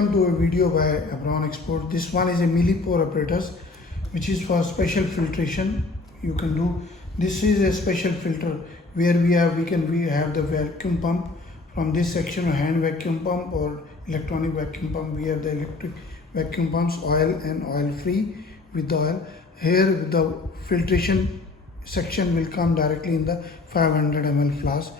Welcome to a video by abronexports. This one is a millipore apparatus which is for special filtration. You can do this is a special filter where we have the vacuum pump. From this section, a hand vacuum pump or electronic vacuum pump, we have the electric vacuum pumps, oil and oil free with the oil. Here the filtration section will come directly in the 500 ml flask.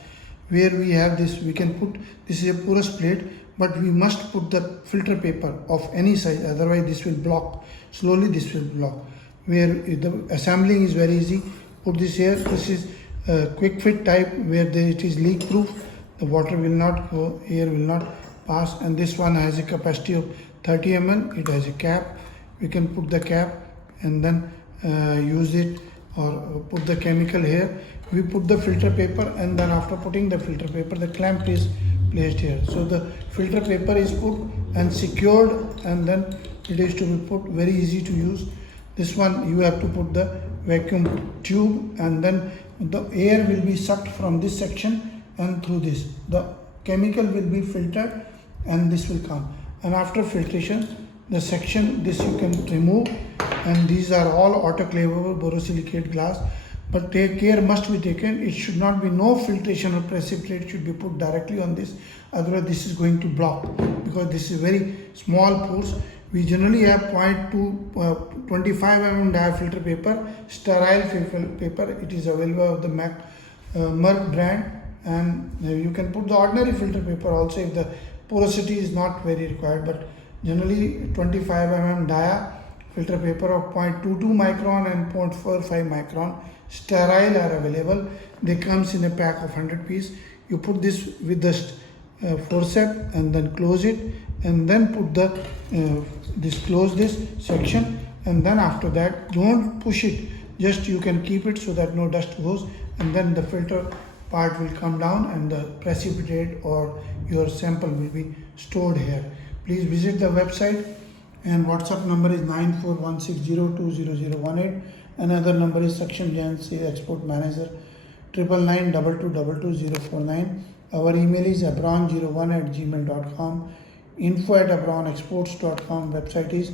Where we have this, we can put, this is a porous plate, but we must put the filter paper of any size, otherwise this will block. Slowly this will block. Where the assembling is very easy. Put this here. This is a quick fit type where it is leak proof. The water will not go, air will not pass, and this one has a capacity of 30 ml. It has a cap. We can put the cap and then use it, or put the chemical here. We put the filter paper, and then after putting the filter paper, the clamp is placed here. So the filter paper is put and secured, and then it is to be put. Very easy to use. This one you have to put the vacuum tube, and then the air will be sucked from this section and through this. The chemical will be filtered and this will come. And after filtration, the section, this you can remove, and these are all autoclavable borosilicate glass. But take care must be taken. It should not be no filtration or precipitate should be put directly on this. Otherwise this is going to block, because this is very small pores. We generally have 0.2 25 mm diafilter paper, sterile paper. It is available of the Merck brand, and you can put the ordinary filter paper also if the porosity is not very required. But generally 25 mm dia filter paper of 0.22 micron and 0.45 micron sterile are available. They comes in a pack of 100 piece. You put this with the forceps and then close it, and then put the close this section, and then after that don't push it, just you can keep it so that no dust goes, and then the filter part will come down and the precipitate or your sample will be stored here. Please visit the website, and WhatsApp number is 9416020018. Another number is Section Jan Sales Export Manager 99922222049. Our email is abron01@gmail.com. info@abronexports.com. Website is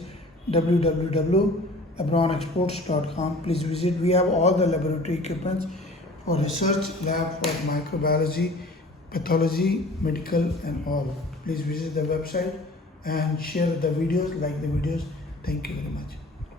www.abronexports.com. Please visit. We have all the laboratory equipments for research, lab for microbiology, pathology, medical and all. Please visit the website and share the videos, like the videos. Thank you very much.